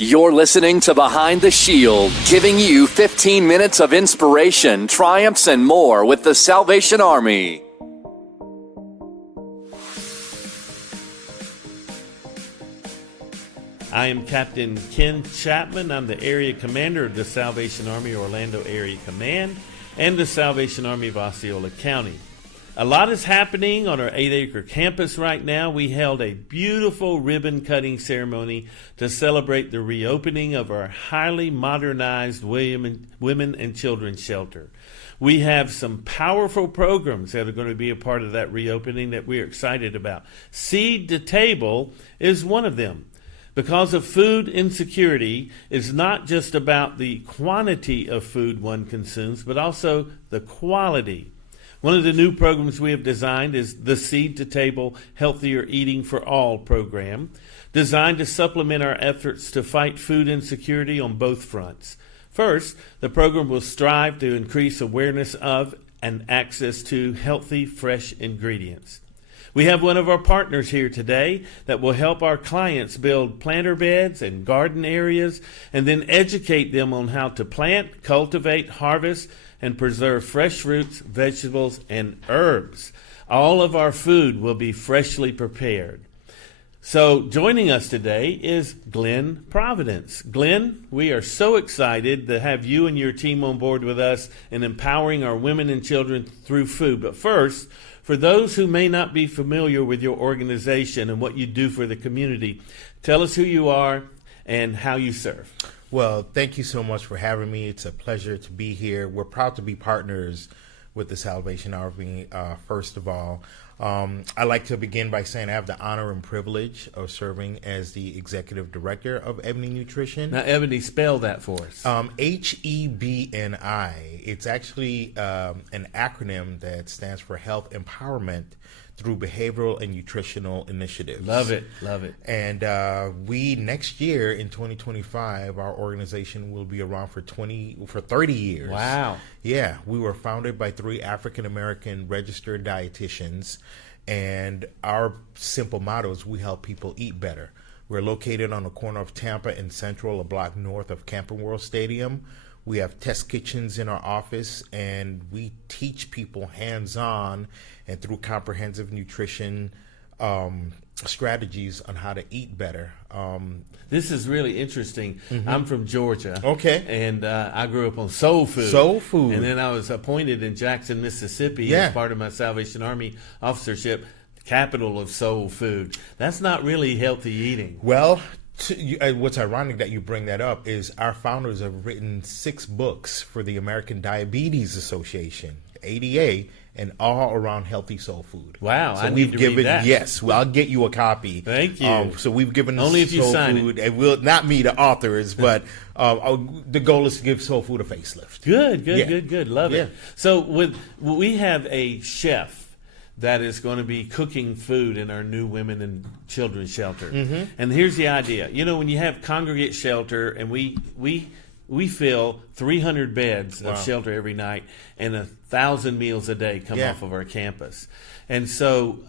You're listening to Behind the Shield, giving you 15 minutes of inspiration, triumphs, and more with the Salvation Army. I am Captain Ken Chapman. I'm the area commander of the Salvation Army Orlando Area Command and the Salvation Army of Osceola County. A lot is happening on our 8-acre campus right now. We held a beautiful ribbon-cutting ceremony to celebrate the reopening of our highly modernized women and children's shelter. We have some powerful programs that are going to be a part of that reopening that we're excited about. Seed to Table is one of them. Because of food insecurity, it's not just about the quantity of food one consumes, but also the quality. One of the new programs we have designed is the Seed to Table Healthier Eating for All program, designed to supplement our efforts to fight food insecurity on both fronts. First, the program will strive to increase awareness of and access to healthy, fresh ingredients. We have one of our partners here today that will help our clients build planter beds and garden areas and then educate them on how to plant, cultivate, harvest, and preserve fresh fruits, vegetables, and herbs. All of our food will be freshly prepared. So joining us today is Glen Providence. Glen, we are so excited to have you and your team on board with us in empowering our women and children through food. But first, for those who may not be familiar with your organization and what you do for the community, tell us who you are and how you serve. Well, thank you so much for having me. It's a pleasure to be here. We're proud to be partners with the Salvation Army, first of all. I like to begin by saying I have the honor and privilege of serving as the executive director of HEBNI Nutrition. Now, HEBNI, spell that for us. HEBNI. It's actually an acronym that stands for Health Empowerment through Behavioral and Nutritional Initiatives. Love it, love it. And we, next year in 2025, our organization will be around for 30 years. Wow. Yeah, we were founded by 3 African-American registered dietitians, and our simple motto is we help people eat better. We're located on the corner of Tampa and Central, a block north of Camping World Stadium. We have test kitchens in our office, and we teach people hands-on and through comprehensive nutrition strategies on how to eat better. This is really interesting. Mm-hmm. I'm from Georgia. Okay. And I grew up on soul food. Soul food. And then I was appointed in Jackson, Mississippi as part of my Salvation Army officership, capital of soul food. That's not really healthy eating. Well, what's ironic that you bring that up is our founders have written 6 books for the American Diabetes Association, ADA, and all around healthy soul food. Wow, so I we've need to given, read that. Yes, well, I'll get you a copy. Thank you. So we've given only if you soul sign food, and we'll not me, the authors, but the goal is to give soul food a facelift. Good. Love it. So we have a chef that is going to be cooking food in our new women and children's shelter. Mm-hmm. And here's the idea. You know, when you have congregate shelter, and we fill 300 beds of shelter every night, and 1,000 meals a day come off of our campus. And so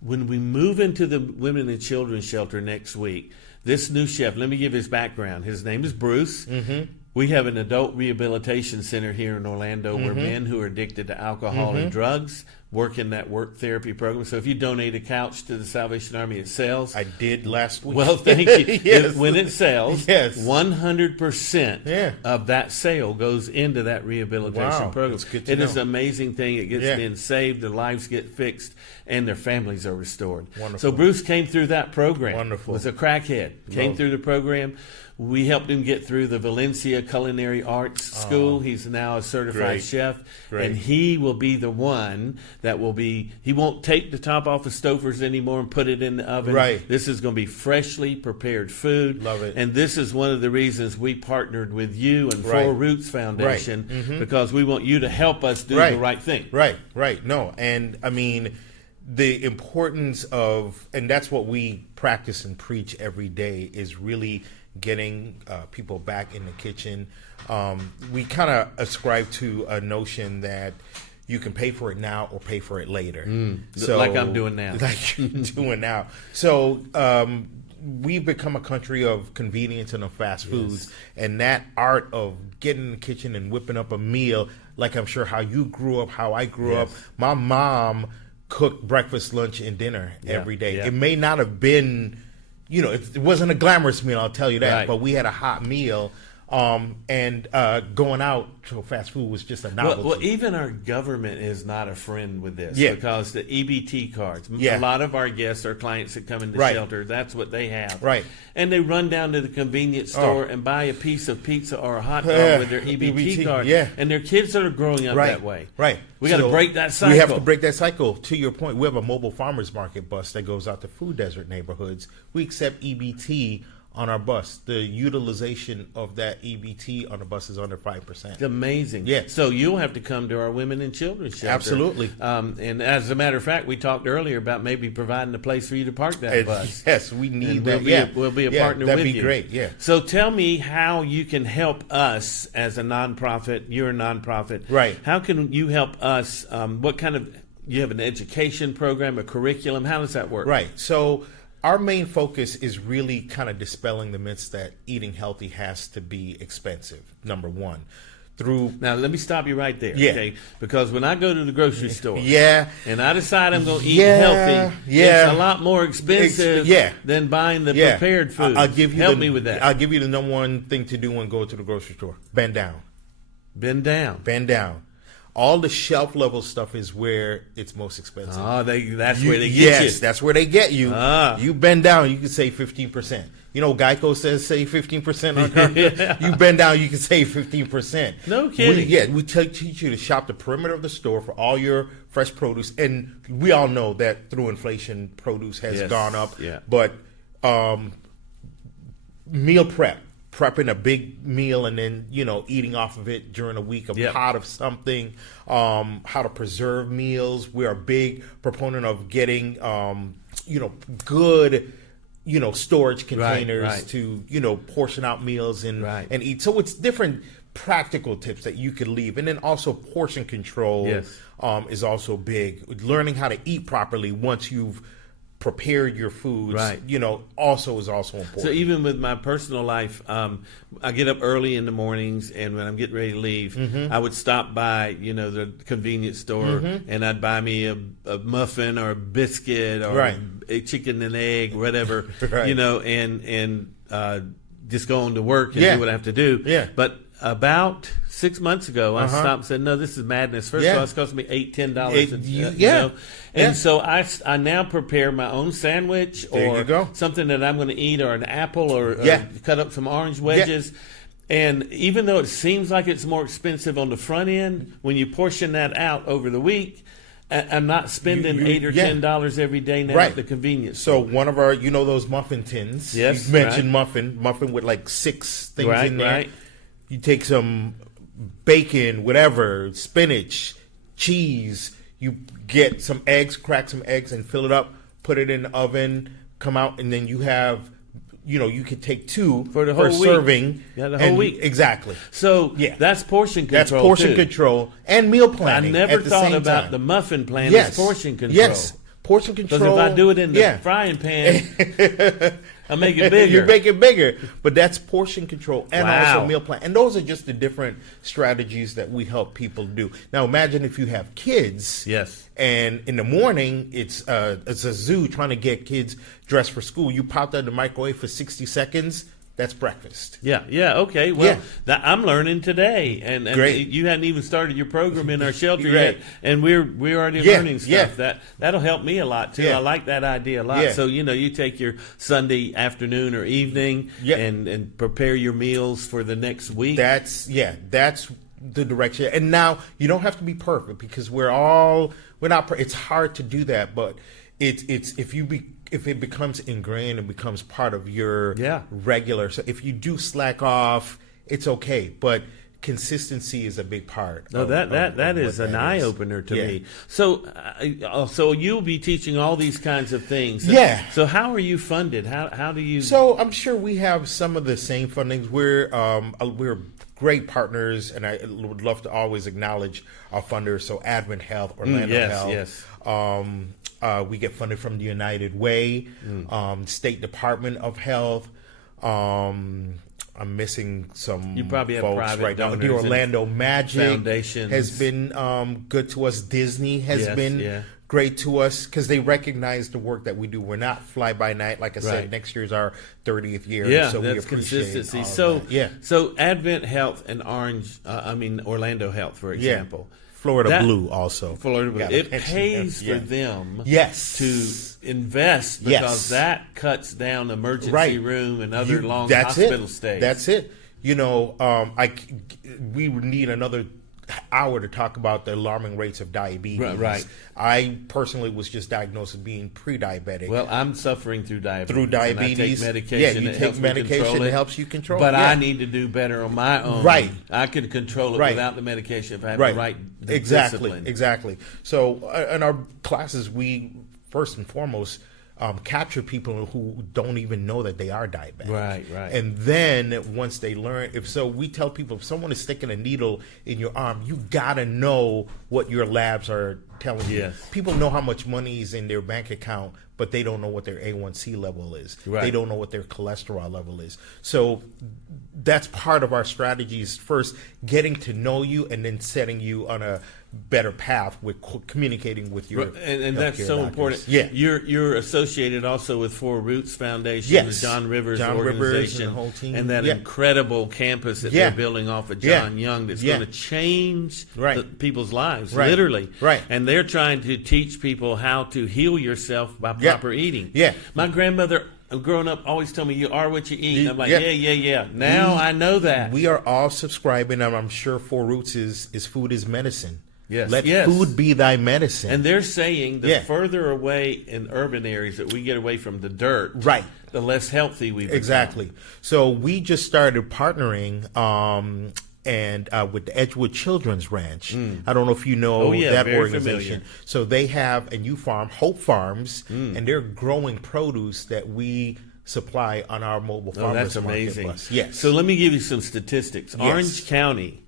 when we move into the women and children's shelter next week, this new chef, let me give his background. His name is Bruce. Mm-hmm. We have an adult rehabilitation center here in Orlando where men who are addicted to alcohol and drugs work in that work therapy program. So if you donate a couch to the Salvation Army, it sells. I did last week. Well, thank you. Yes. When it sells, 100% Yeah. of that sale goes into that rehabilitation program. That's good to It know. is an amazing thing. It gets men saved, their lives get fixed, and their families are restored. Wonderful. So Bruce came through that program. Wonderful. Was a crackhead. Came through the program. We helped him get through the Valencia Culinary Arts School. He's now a certified chef. And he will be the one that will be, he won't take the top off of Stouffer's anymore and put it in the oven. Right. This is going to be freshly prepared food. Love it. And this is one of the reasons we partnered with you and Four Roots Foundation, because we want you to help us do the right thing. Right. No, and I mean, the importance of, and that's what we practice and preach every day, is really getting people back in the kitchen. We kind of ascribe to a notion that you can pay for it now or pay for it later. So, like I'm doing now. Like you're doing now. So we've become a country of convenience and of fast foods, and that art of getting in the kitchen and whipping up a meal, like I'm sure how you grew up, how I grew up. My mom cooked breakfast, lunch, and dinner every day. It may not have been, it wasn't a glamorous meal, I'll tell you that, but we had a hot meal. And going out to fast food was just a novelty. Well, even our government is not a friend with this because the EBT cards. A lot of our guests are clients that come into shelter. That's what they have. Right. And they run down to the convenience store and buy a piece of pizza or a hot dog with their EBT card. And their kids are growing up that way. Right. We got to break that cycle. We have to break that cycle. To your point, we have a mobile farmers market bus that goes out to food desert neighborhoods. We accept EBT on our bus. The utilization of that EBT on the bus is under 5%. It's amazing. Yeah. So you'll have to come to our women and children's shelter. Absolutely. And as a matter of fact, we talked earlier about maybe providing a place for you to park that bus. Yes, we need that. We'll be a partner with you. That'd be great. Yeah. So tell me how you can help us as a nonprofit. You're a nonprofit. Right. How can you help us? What kind of, you have an education program, a curriculum? How does that work? Right. So our main focus is really kind of dispelling the myths that eating healthy has to be expensive, number one. Now, let me stop you right there, okay? Because when I go to the grocery store and I decide I'm going to eat healthy, it's a lot more expensive than buying the prepared food. Help me with that. I'll give you the number one thing to do when you go to the grocery store. Bend down. Bend down. Bend down. All the shelf level stuff is where it's most expensive. Oh, that's where they get you. Yes, that's where they get you. You bend down, you can save 15%. Geico says save 15% on car. You bend down, you can save 15%. No kidding. We teach you to shop the perimeter of the store for all your fresh produce. And we all know that through inflation, produce has gone up. Yeah. But meal prepping a big meal and then, eating off of it during a week, a pot of something, how to preserve meals. We're a big proponent of getting, good, storage containers to, portion out meals and eat. So it's different practical tips that you could leave. And then also portion control is also big. Learning how to eat properly once you've prepared your foods, also is also important. So even with my personal life, I get up early in the mornings, and when I'm getting ready to leave, I would stop by, the convenience store, and I'd buy me a muffin or a biscuit or a chicken and egg, whatever, and just go on to work and do what I have to do. Yeah. But about 6 months ago, I stopped and said, no, this is madness. First of all, it's costing me $8-10. And so I now prepare my own sandwich or something that I'm going to eat, or an apple, or cut up some orange wedges. And even though it seems like it's more expensive on the front end, when you portion that out over the week, I'm not spending $8 or $10 every day now at the convenience store. So one of our, those muffin tins. Yes, you mentioned muffin with like 6 things in there. Right. You take some bacon, whatever, spinach, cheese. You get some eggs, crack some eggs, and fill it up. Put it in the oven. Come out, and then you have, you could take 2 for the whole week. Serving. Yeah, the whole week. Exactly. So that's portion control. That's portion control and meal planning. I never thought about the muffin plan as portion control. Yes, portion control. Because if I do it in the frying pan, I make it bigger. You make it bigger. But that's portion control and also meal plan. And those are just the different strategies that we help people do. Now imagine if you have kids. Yes. And in the morning, it's a zoo trying to get kids dressed for school. You pop that in the microwave for 60 seconds. That's breakfast. Yeah, okay. Well, I'm learning today, and you hadn't even started your program in our shelter yet, and we're already learning stuff. That'll help me a lot too. I like that idea a lot. So you take your Sunday afternoon or evening and prepare your meals for the next week. That's the direction. And now you don't have to be perfect, because we're not. It's hard to do that, but it's if it becomes ingrained and becomes part of your regular. So if you do slack off, it's okay. But consistency is a big part. No, that is an eye opener to me. So you'll be teaching all these kinds of things. So how are you funded? How do you? So I'm sure we have some of the same fundings. We're great partners, and I would love to always acknowledge our funders. So Advent Health, Orlando Health. We get funded from the United Way, State Department of Health. I'm missing some You probably have folks private right now. The donors and Orlando Magic foundations. has been good to us. Disney has Yes, been yeah. great to us because they recognize the work that we do. We're not fly by night. Like I Right. said, next year's our 30th year. Yeah, so we that's appreciate consistency. all of So, that. Yeah. so Advent Health and Orlando Health, for example. Florida That- Blue also. Florida Blue. Gotta It mention pays them. for them Yes. to invest because Yes. that cuts down emergency Right. room and other long that's hospital it. stays. That's it. You know, we would need another hour to talk about the alarming rates of diabetes. Right. I personally was just diagnosed as being pre-diabetic. Well, I'm suffering through diabetes. Through and I diabetes. take medication. Yeah, you that take helps me medication control that it. helps you control But it, yeah. I need to do better on my own. Right. I can control it Right. without the medication if I have right. the right Exactly. discipline. Exactly. So in our classes, we first and foremost capture people who don't even know that they are diabetic. Right, right. And then once they learn, we tell people if someone is sticking a needle in your arm, you gotta know what your labs are telling you. Yes. People know how much money is in their bank account, but they don't know what their A1C level is. Right. They don't know what their cholesterol level is. So that's part of our strategy is first getting to know you and then setting you on a better path with communicating with your and that's healthcare so doctors. important. Yeah. You're associated also with Four Roots Foundation, Yes. the John Rivers John Rivers organization, and the whole team. and that Yeah. incredible campus that Yeah. they're building off of Yeah. John Young that's Yeah. going to change Right. people's lives, Right. literally. Right. And they're trying to teach people how to heal yourself by Yeah. proper eating. Yeah. My grandmother, growing up, always told me, "You are what you eat." And I'm like, Yeah. yeah. Now I know that. We are all subscribing, and I'm sure Four Roots is food is medicine. Yes. Let Yes. food be thy medicine. And they're saying the Yeah. further away in urban areas that we get away from the dirt, Right. the less healthy we become. Exactly. So we just started partnering with the Edgewood Children's Ranch. I don't know if you know Oh, yeah, that very organization. familiar. So they have a new farm, Hope Farms, and they're growing produce that we supply on our mobile Oh, farmers that's market amazing. bus. Yes. So let me give you some statistics. Orange County,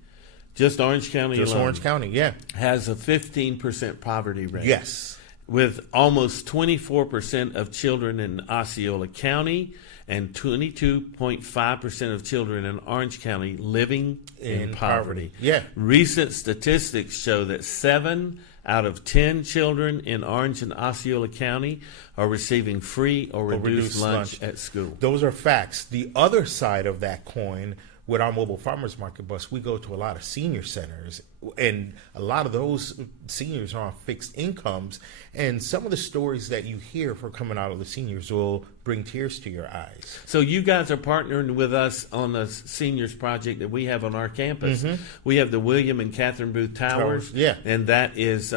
just Orange County Just alone, Orange County, yeah. has a 15% poverty rate. Yes. With almost 24% of children in Osceola County and 22.5% of children in Orange County living in poverty. Yeah. Recent statistics show that 7 out of 10 children in Orange and Osceola County are receiving free or reduced lunch at school. Those are facts. The other side of that coin, with our mobile farmers market bus, we go to a lot of senior centers, and a lot of those seniors are on fixed incomes. And some of the stories that you hear for coming out of the seniors will bring tears to your eyes. So you guys are partnering with us on the seniors project that we have on our campus. We have the William and Catherine Booth Towers, Yeah. and that is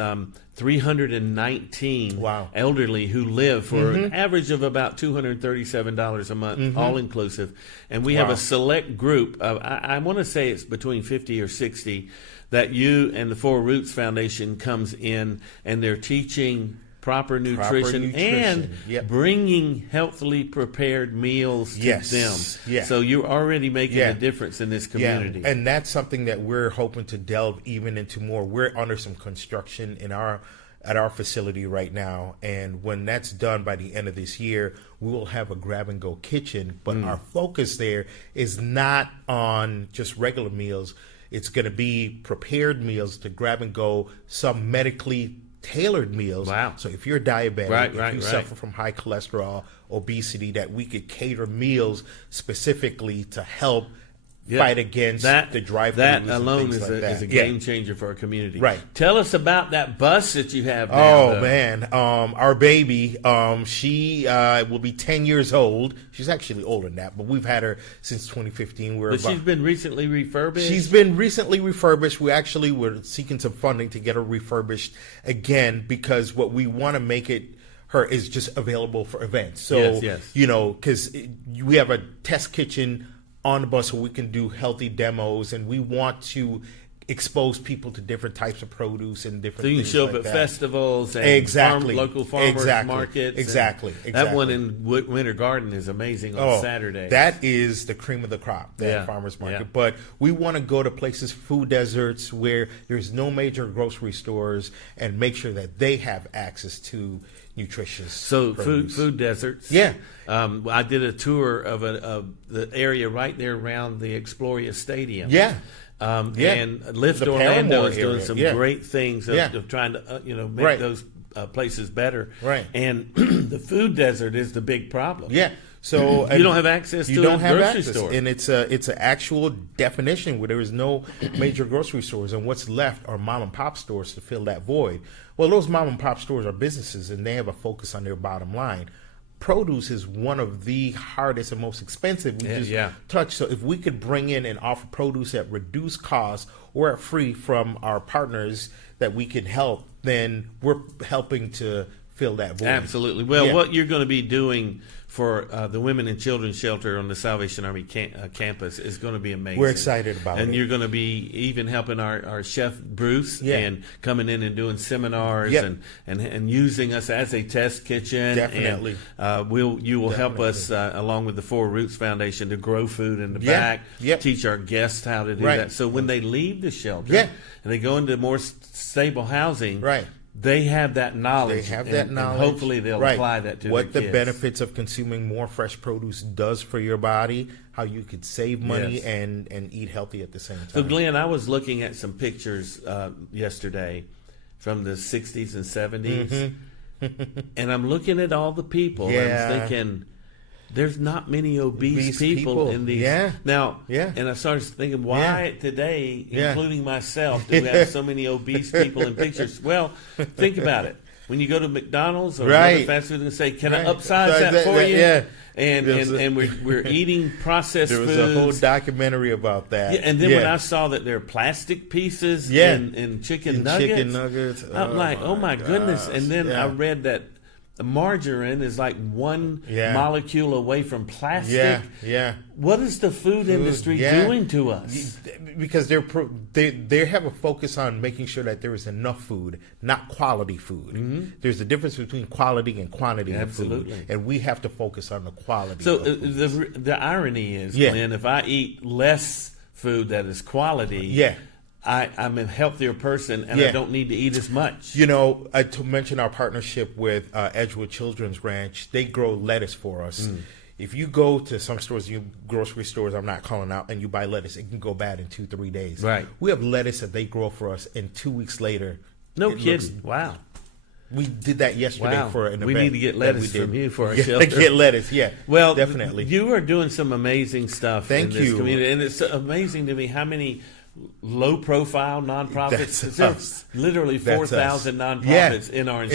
319 Wow. elderly who live for an average of about $237 a month, all inclusive. And we have Wow. a select group of, I want to say it's between 50 or 60, that you and the Four Roots Foundation comes in, and they're teaching proper nutrition and Yep. bringing healthily prepared meals to Yes. them. Yeah. So you're already making Yeah. a difference in this community. Yeah, and that's something that we're hoping to delve even into more. We're under some construction at our facility right now, and when that's done by the end of this year, we will have a grab and go kitchen. But our focus there is not on just regular meals. It's going to be prepared meals to grab and go, some medically tailored meals. Wow. So if you're diabetic, if you right. suffer from high cholesterol, obesity, that we could cater meals specifically to help fight against the drive. That alone is a Yeah. game changer for our community. Right. Tell us about that bus that you have now. Oh though. man, our baby, she will be 10 years old. She's actually older than that, but we've had her since 2015. But she's been recently refurbished. She's been recently refurbished. We're seeking some funding to get her refurbished again, because what we want to make her is just available for events. So, Yes. because we have a test kitchen on the bus so we can do healthy demos, and we want to expose people to different types of produce and different So you can things show like up at that. festivals and Exactly. local farmers Exactly. markets. Exactly. That one in Winter Garden is amazing on Saturdays. That is the cream of the crop, that farmers market. Yeah. But we want to go to places, food deserts, where there's no major grocery stores, and make sure that they have access to, nutritious. So produce. food deserts. Yeah. I did a tour of the area right there around the Exploria Stadium. Yeah. And Lift The Orlando Paramore is doing area. some Yeah. great things of, Yeah. of trying to make Right. those places better. Right. And the food desert is the big problem. Yeah. So You don't have access you to don't a have grocery access. store. And it's an actual definition where there is no major grocery stores, and what's left are mom and pop stores to fill that void. Well, those mom and pop stores are businesses, and they have a focus on their bottom line. Produce is one of the hardest and most expensive we just touch. So if we could bring in and offer produce at reduced cost or at free from our partners that we can help, then we're helping to fill that void. Absolutely. Well, what you're going to be doing for the Women and Children's Shelter on the Salvation Army campus is going to be amazing. We're excited about it. And you're going to be even helping our chef Bruce and coming in and doing seminars and using us as a test kitchen. Definitely. And you will help us along with the Four Roots Foundation to grow food in the back, teach our guests how to do that. So when they leave the shelter and they go into more stable housing, they have that knowledge. And hopefully they'll apply that to what their the kids. benefits of consuming more fresh produce does for your body, how you could save money and eat healthy at the same time. So, Glenn, I was looking at some pictures yesterday from the 60s and 70s, and I'm looking at all the people, and I'm thinking, there's not many obese people in these. Now, and I started thinking, why today, including myself, do we have so many obese people in pictures? Well, think about it. When you go to McDonald's or another fast food and say, can I upsize that for you? And we're eating processed foods. There was a whole documentary about that. And then when I saw that there are plastic pieces in chicken nuggets, I'm like, oh my goodness. And then I read that margarine is like one molecule away from plastic. What is the food industry doing to us? Because they have a focus on making sure that there is enough food, not quality food. There's a difference between quality and quantity of food, and we have to focus on the quality. So of food. the irony is, Glenn, if I eat less food that is quality, I'm a healthier person, and I don't need to eat as much. You know, to mention our partnership with Edgewood Children's Ranch, they grow lettuce for us. If you go to some stores, grocery stores, I'm not calling out, and you buy lettuce, it can go bad in 2-3 days. Right. We have lettuce that they grow for us, and 2 weeks later. No kidding. Wow. We did that yesterday for an event. We need to get lettuce from you for our shelter. Get lettuce, Well, definitely. You are doing some amazing stuff in this community, and it's amazing to me how many low-profile nonprofits. There's literally 4,000 nonprofits in Orange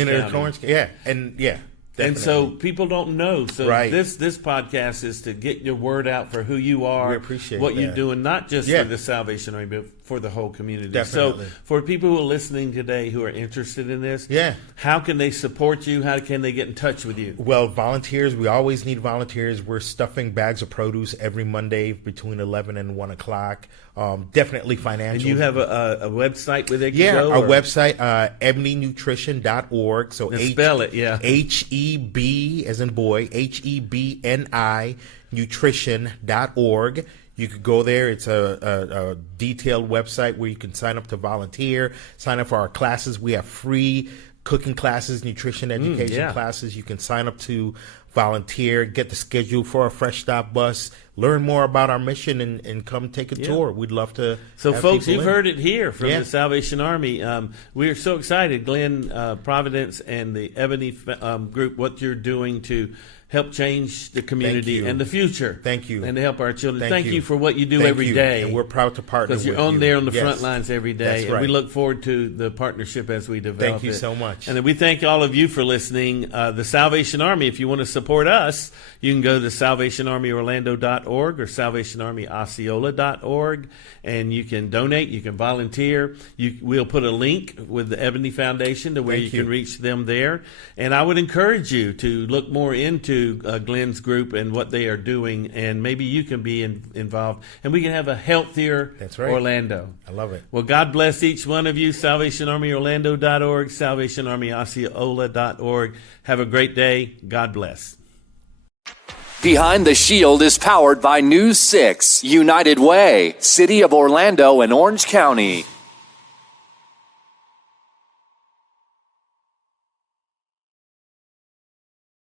County. And so people don't know. So this podcast is to get your word out for who you are, we appreciate what that. you're doing, not just for the Salvation Army, but for the whole community. Definitely. So for people who are listening today who are interested in this, how can they support you? How can they get in touch with you? Well, volunteers, we always need volunteers. We're stuffing bags of produce every Monday between 11 and 1 o'clock. Definitely financial. And you have a website where they can go? Our website, HEBNInutrition.org. So spell it, HEB as in boy, HEBNI nutrition.org. You could go there. It's a detailed website where you can sign up to volunteer, sign up for our classes. We have free cooking classes, nutrition education classes. You can sign up to volunteer, get the schedule for a Fresh Stop bus, learn more about our mission, and come take a tour. We'd love to. So, folks, you've heard it here from the Salvation Army. We are so excited, Glen Providence and the HEBNI group, what you're doing to help change the community and the future. Thank you. And to help our children. Thank you for what you do every day. And we're proud to partner with you. Because you're on there on the front lines every day. That's right. And we look forward to the partnership as we develop Thank you so much. And then we thank all of you for listening. The Salvation Army, if you want to support us, you can go to salvationarmyorlando.org or salvationarmyosceola.org, and you can donate, you can volunteer. We'll put a link with the HEBNI Foundation to where you can reach them there. And I would encourage you to look more into Glen's group and what they are doing, and maybe you can be involved, and we can have a healthier Orlando. I love it. Well, God bless each one of you. SalvationArmyOrlando.org, SalvationArmyOsceola.org. Have a great day. God bless. Behind the Shield is powered by News 6, United Way, City of Orlando and Orange County.